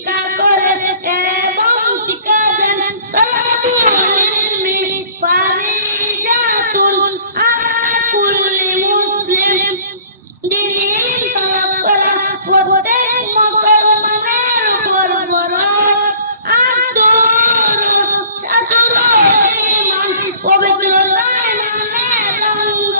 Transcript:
শিক্ষা করে এবং শিক্ষা দেন তালাবুল ইলমি ফারিজাতুন আলা কুল্লি মুসলিম। দ্বীনি ইলম তলব করা প্রত্যেক মুসলমানের উপর ফরজ। শাতুর ঈমান পবিত্রতায় নামের রঙ্গ।